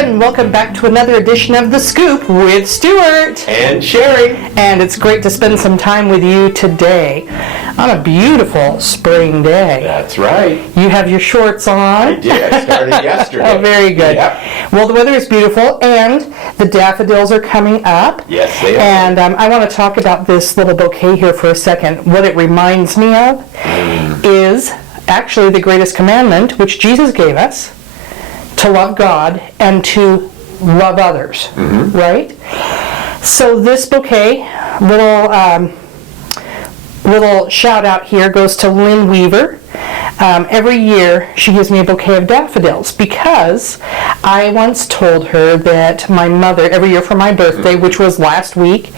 and welcome back to another edition of The Scoop with Stuart. And Sherry. And it's great to spend some time with you today on a beautiful spring day. That's right. You have your shorts on. I did. I started yesterday. Oh, very good. Yep. Well, the weather is beautiful, and the daffodils are coming up. Yes, they are. And I want to talk about this little bouquet here for a second. What it reminds me of is actually the greatest commandment, which Jesus gave us, to love God and to love others, right? So this bouquet, little shout out here goes to Lynn Weaver. Every year she gives me a bouquet of daffodils because I once told her that my mother, every year for my birthday, which was last week,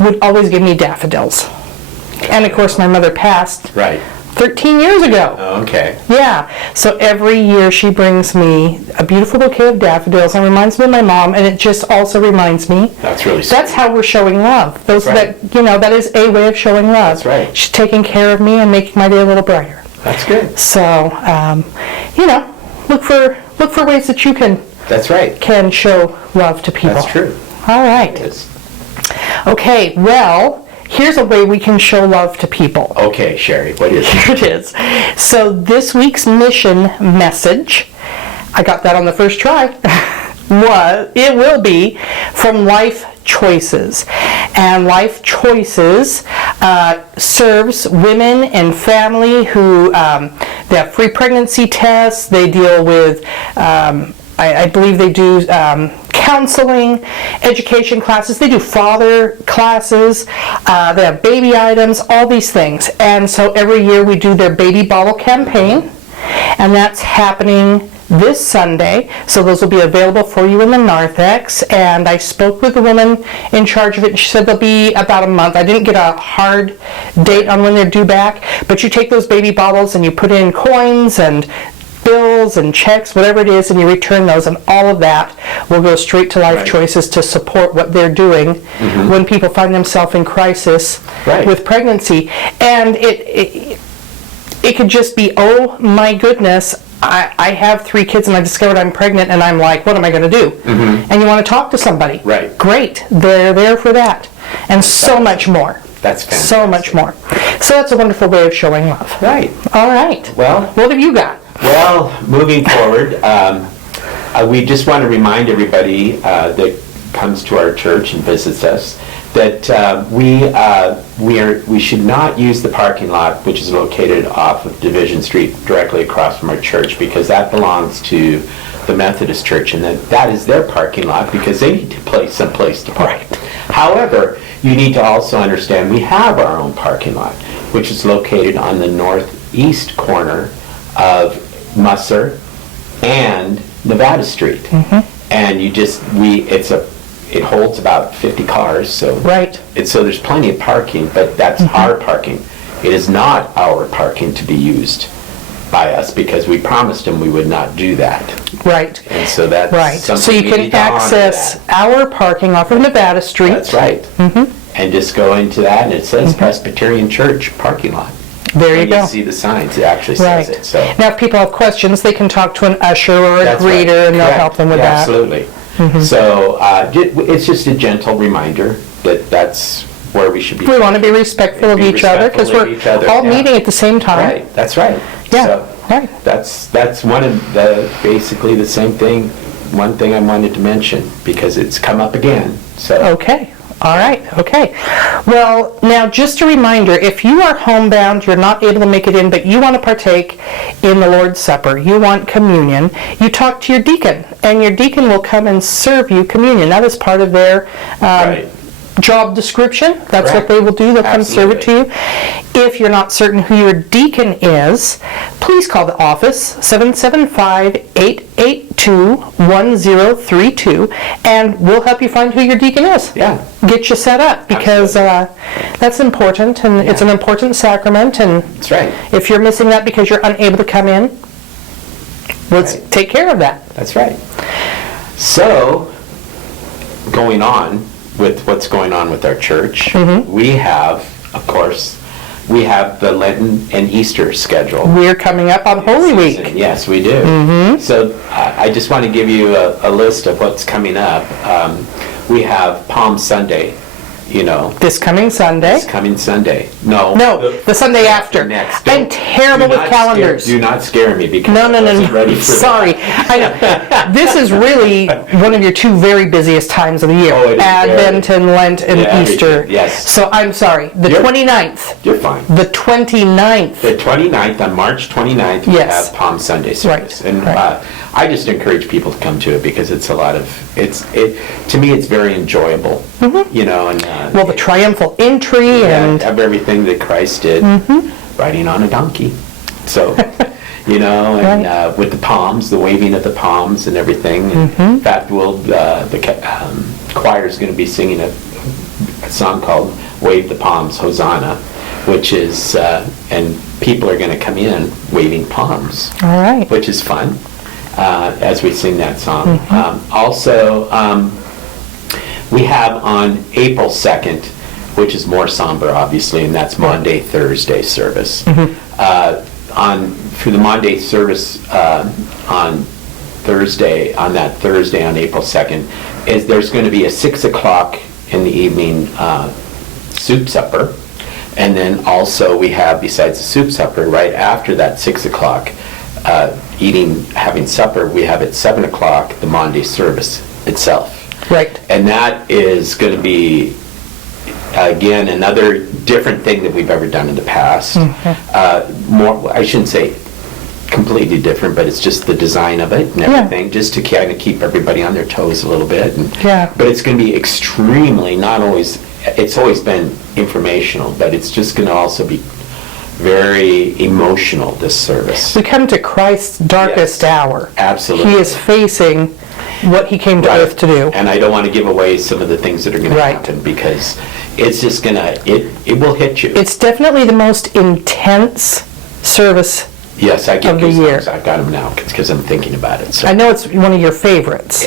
would always give me daffodils. And of course my mother passed. Right. 13 years ago. Oh, okay. Yeah. So every year she brings me a beautiful bouquet of daffodils and reminds me of my mom, and it just also reminds me. That's really sweet. That's how we're showing love. That's right. That is a way of showing love. That's right. She's taking care of me and making my day a little brighter. That's good. So, look for ways that you can. That's right. Can show love to people. That's true. All right. It is. Okay. Well. Here's a way we can show love to people. Okay, Sherry, what is it? Here it is. So this week's mission message, I got that on the first try, it will be from Life Choices. And Life Choices serves women and family who they have free pregnancy tests. They deal with, I believe they do counseling, education classes. They do father classes. They have baby items, all these things. And so every year we do their baby bottle campaign, and that's happening this Sunday. So those will be available for you in the narthex. And I spoke with the woman in charge of it, and she said they'll be about a month. I didn't get a hard date on when they're due back, but you take those baby bottles and you put in coins and bills and checks, whatever it is, and you return those, and all of that will go straight to Life Choices to support what they're doing when people find themselves in crisis with pregnancy. And it could just be, oh my goodness, I have 3 kids and I discovered I'm pregnant, and I'm like, what am I going to do? And you want to talk to somebody. Right. Great. They're there for that. And so much more. That's fantastic. So much more. So that's a wonderful way of showing love. Right. All right. Well, what have you got? Well, moving forward, we just want to remind everybody that comes to our church and visits us that we should not use the parking lot, which is located off of Division Street, directly across from our church, because that belongs to the Methodist Church, and that is their parking lot because they need to place someplace to park. Right. However, you need to also understand we have our own parking lot, which is located on the northeast corner of Musser and Nevada Street, and it holds about 50 cars. So so there's plenty of parking, but that's our parking. It is not our parking to be used by us because we promised them we would not do that. Right. And so that's something so you can access our parking off of Nevada Street. That's right. And just go into that, and it says Presbyterian Church parking lot. There you go. You see the signs, it actually says it. So now if people have questions, they can talk to an usher or a greeter, and they'll help them with that. Absolutely. So it's just a gentle reminder that that's where we should be. We want to be respectful of each other because we're all meeting at the same time. Right, that's right. Yeah, so that's one of basically the same thing, one thing I wanted to mention because it's come up again. So okay. All right, okay. Well, now just a reminder, if you are homebound, you're not able to make it in, but you want to partake in the Lord's Supper, you want communion, you talk to your deacon, and your deacon will come and serve you communion. That is part of their job description. That's what they will do. They'll come serve it to you. If you're not certain who your deacon is, please call the office, 775-882-1032, and we'll help you find who your deacon is. Yeah. Get you set up, because that's important, and it's an important sacrament, and that's right. If you're missing that because you're unable to come in, let's take care of that. That's right. So, going on with what's going on with our church, we have, of course, we have the Lenten and Easter schedule. We're coming up on Holy Week. Yes, we do. So I just want to give you a list of what's coming up. We have Palm Sunday, This coming Sunday. This coming Sunday. No, the Sunday after. Next. I'm terrible with calendars. Do not scare me because No. I wasn't ready for Sorry. I know. This is really one of your two very busiest times of the year. Oh, it is Advent and Lent and Easter. everything, yes. So I'm sorry. The You're- 29th. You're fine. The 29th. The 29th, on March 29th, we Yes. have Palm Sunday service. Right, And right. I just encourage people to come to it because it's a lot of, to me, it's very enjoyable, And Well, the triumphal entry and of everything that Christ did, riding on a donkey. So, with the palms, the waving of the palms and everything. In fact, the choir is going to be singing a song called "Wave the Palms, Hosanna," which is, and people are going to come in waving palms, all right. which is fun as we sing that song. Also, we have on April 2nd, which is more somber, obviously, and that's Maundy Thursday service. For the Maundy service on that Thursday on April 2nd, there's going to be a 6 o'clock in the evening soup supper. And then also we have, besides the soup supper, right after that 6 o'clock, having supper, we have at 7 o'clock the Maundy service itself. Right. And that is going to be, again, another different thing that we've ever done in the past. More, I shouldn't say completely different, but it's just the design of it and everything, just to kind of keep everybody on their toes a little bit. But it's going to be extremely, it's always been informational, but it's just going to also be very emotional, this service. We come to Christ's darkest hour. Absolutely. He is facing what he came to earth to do. And I don't want to give away some of the things that are going to happen because it's just going to, it will hit you. It's definitely the most intense service Yes, I get of the year. I've got them now because I'm thinking about it. So. I know it's one of your favorites.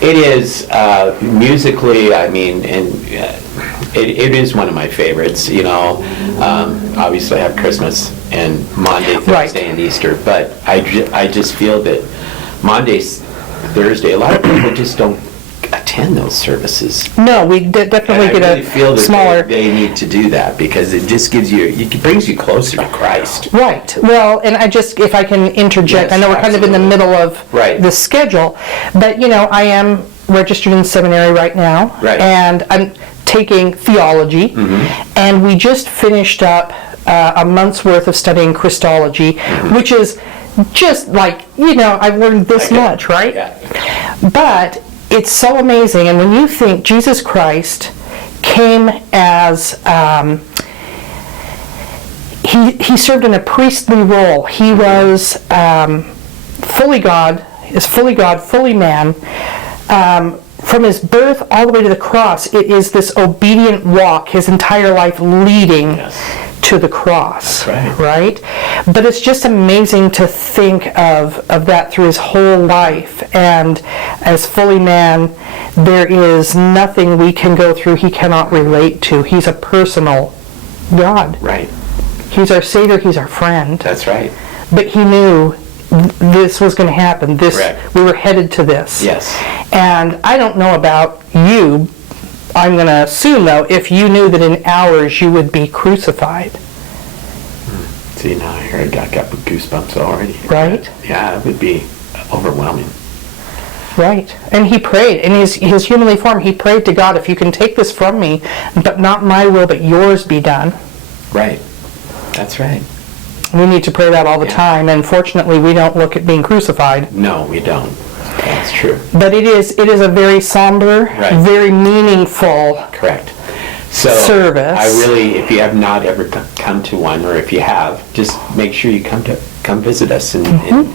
It is musically. I mean, and it is one of my favorites. Obviously, I have Christmas and Maundy, Thursday, and Easter. But I just feel that Maundy, Thursday, a lot of people just don't attend those services. No, we definitely get really feel a that smaller. They need to do that because it just it brings you closer to Christ. Right. Well, and if I can interject, Yes, I know we're kind of in the middle of the schedule, but I am registered in seminary right now, and I'm taking theology, and we just finished up a month's worth of studying Christology, which is just like, I've learned this much, right? Yeah. But it's so amazing, and when you think Jesus Christ came as, he served in a priestly role. He was fully God, fully man. From his birth all the way to the cross, it is this obedient walk, his entire life leading to the cross. That's right? But it's just amazing to think of that through his whole life. And as fully man, there is nothing we can go through he cannot relate to. He's a personal God. Right. He's our Savior, he's our friend. That's right. But he knew this was going to happen. We were headed to this. Yes. And I don't know about you. I'm going to assume, though, if you knew that in hours you would be crucified. See, now I got goosebumps already. Right? Yeah, it would be overwhelming. Right. And he prayed. In his humanly form, he prayed to God, if you can take this from me, but not my will, but yours be done. Right. That's right. We need to pray that all the time, and fortunately we don't look at being crucified. No, we don't. That's true. But it is a very somber, very meaningful service. I really, if you have not ever come to one, or if you have, just make sure you come visit us and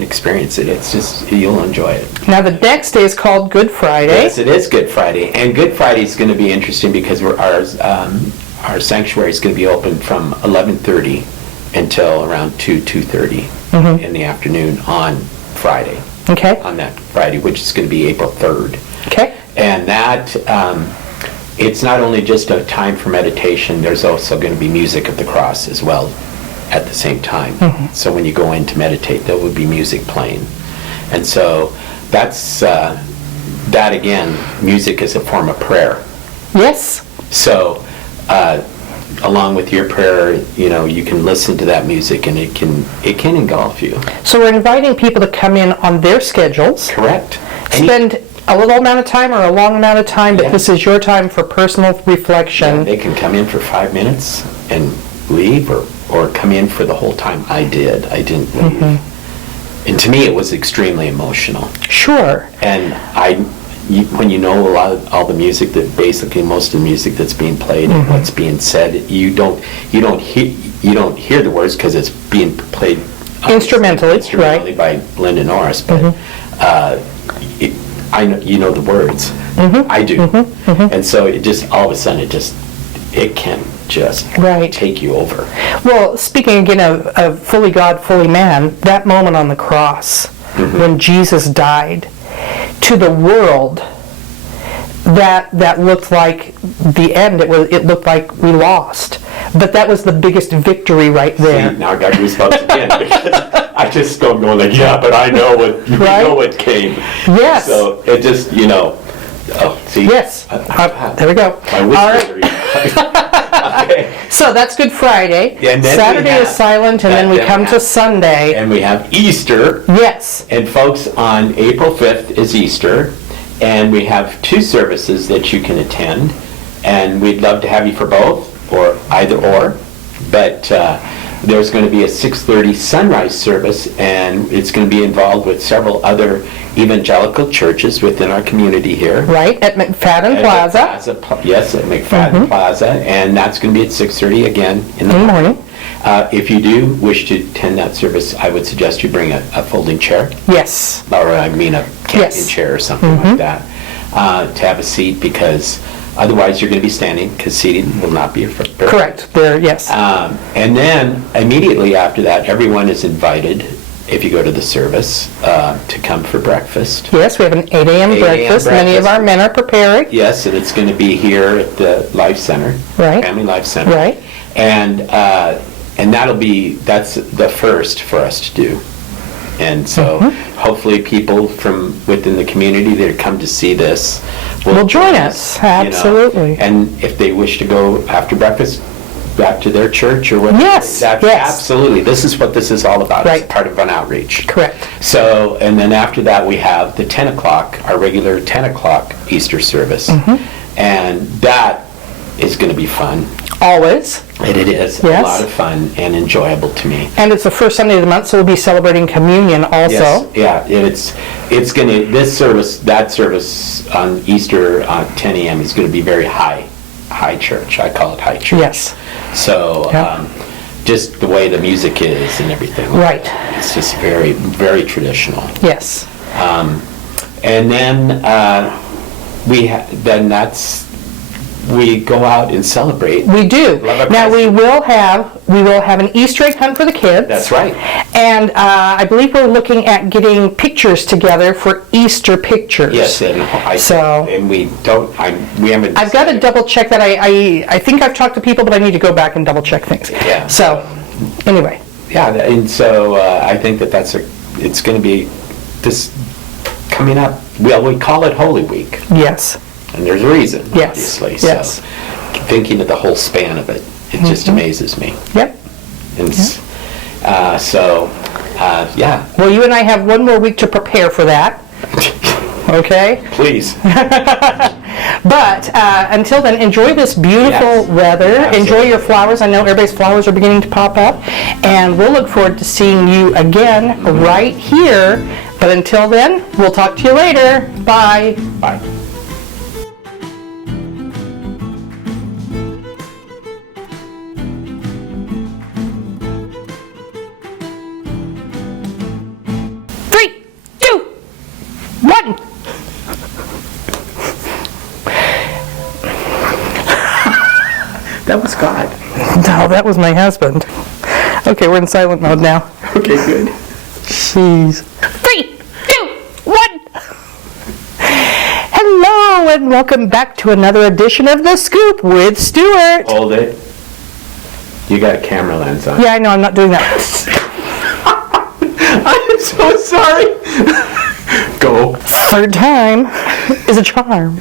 experience it. It's just, you'll enjoy it. Now the next day is called Good Friday. Yes, it is Good Friday, and Good Friday is going to be interesting because our sanctuary is going to be open from 11:30 until around 2:30 in the afternoon on Friday. Okay. On that Friday, which is going to be April 3rd. Okay. And that it's not only just a time for meditation, there's also going to be music of the cross as well at the same time. So when you go in to meditate, there will be music playing. And so that's, that again, music is a form of prayer. Yes. So along with your prayer, you can listen to that music and it can engulf you. So we're inviting people to come in on their schedules. Correct. Spend a little amount of time or a long amount of time, but Yeah. this is your time for personal reflection. They can come in for 5 minutes and leave, or come in for the whole time. I didn't leave. And to me, it was extremely emotional. Sure. And when you know all the music, that basically most of the music that's being played and what's being said, you don't hear the words because it's being played Instrumentally, by Linda Norris, but you know the words. I do. And so it just all of a sudden it can just take you over. Well, speaking again of fully God, fully man, that moment on the cross when Jesus died, to the world, that looked like the end. It looked like we lost. But that was the biggest victory right there. See, now I got goosebumps again because I just don't go like, yeah, but I know what know what came. Yes. So it just oh, see. Yes. There we go. My okay. So that's Good Friday. And then Saturday is silent, and then we come to Sunday. And we have Easter. Yes. And folks, on April 5th is Easter, and we have 2 services that you can attend, and we'd love to have you for both, or either or, but there's going to be a 6:30 sunrise service, and it's going to be involved with several other evangelical churches within our community here. Right, at McFadden Plaza. Yes, at McFadden Plaza, and that's going to be at 6:30 again in the morning. If you do wish to attend that service, I would suggest you bring a folding chair. Yes. Or a camping chair or something like that, to have a seat, because otherwise you're going to be standing, because seating will not be prepared. Correct. There, yes. And then immediately after that, everyone is invited, if you go to the service, to come for breakfast. Yes, we have an 8 a.m. breakfast. Many of our men are preparing. Yes, and it's going to be here at the Life Center, Family Life Center. Right. And that's the first for us to do. And so hopefully people from within the community that come to see this will join us. Absolutely. And if they wish to go after breakfast back to their church or whatever. Yes. Absolutely. This is what this is all about. Right. It's part of an outreach. Correct. So, and then after that we have the 10 o'clock, our regular 10 o'clock Easter service. And that is going to be fun. Always. And it is a lot of fun and enjoyable to me. And it's the first Sunday of the month, so we'll be celebrating communion also. Yes, it's going to, that service on Easter 10 a.m. is going to be very high church. I call it high church. Yes. So just the way the music is and everything. Right. It's just very, very traditional. Yes. And then we go out and celebrate. We do. Now we will have an Easter egg hunt for the kids. That's right. And I believe we're looking at getting pictures together for Easter pictures. Yes, and we haven't. I've got to double check that. I think I've talked to people, but I need to go back and double check things. Yeah. So anyway. Yeah, and so I think it's going to be this coming up. Well, we call it Holy Week. Yes. And there's a reason, obviously. Yes. So thinking of the whole span of it, it just amazes me. Yep. And yeah. Well, you and I have one more week to prepare for that. Okay? Please. But until then, enjoy this beautiful weather. Absolutely. Enjoy your flowers. I know everybody's flowers are beginning to pop up. And we'll look forward to seeing you again right here. But until then, we'll talk to you later. Bye. Bye. That was God. No, that was my husband. Okay, we're in silent mode now. Okay, good. Jeez. 3, 2, 1. Hello and welcome back to another edition of The Scoop with Stuart. Hold it. You got a camera lens on. Yeah, I know, I'm not doing that. I'm so sorry. Go. Third time is a charm.